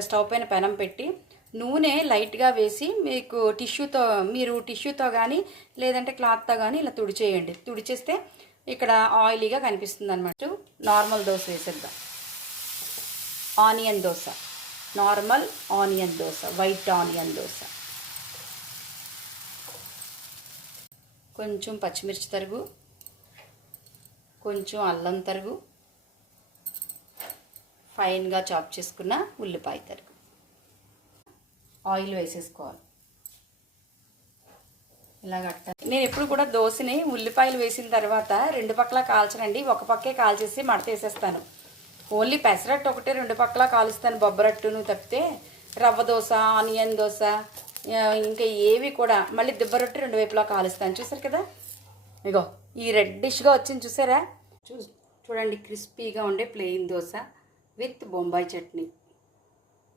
Stove పైన పెనం పెట్టి నూనె లైట్గా వేసి మీరు టిష్యూతో కానీ లేదంటే క్లాత్తో కానీ ఇలా తుడిచేయండి. తుడిచేస్తే ఇక్కడ ఆయిలీగా కనిపిస్తుంది అన్నమాట. నార్మల్ దోశ వేసేద్దాం. Onion dosa, normal onion dosa, white onion dosa. కొంచెం పచ్చిమిర్చి తరుగు, కొంచెం అల్లం తరుగు, ఫైన్గా చాప్ చేసుకున్న ఉల్లిపాయ తరుగు. ఆయిల్ వేసేసుకోవాలి. ఇలాగట్ట నేను ఎప్పుడు కూడా దోశని ఉల్లిపాయలు వేసిన తర్వాత రెండు పక్కల కాల్చనండి. ఒక పక్కే కాల్చేసి మడత వేసేస్తాను. ఓన్లీ పెసరట్టు ఒకటే రెండు పక్కల కాలుస్తాను, బొబ్బరట్టును తప్పితే రవ్వ దోశ, ఆనియన్ దోశ ఇంకా ఏవి కూడా మళ్ళీ దిబ్బరొట్టు రెండు వైపులా కాలుస్తాను. చూసారు కదా, ఇగో ఈ రెడ్డిష్గా వచ్చింది చూసారా. చూడండి, క్రిస్పీగా ఉండే ప్లెయిన్ దోశ విత్ బొంబాయి చట్నీ.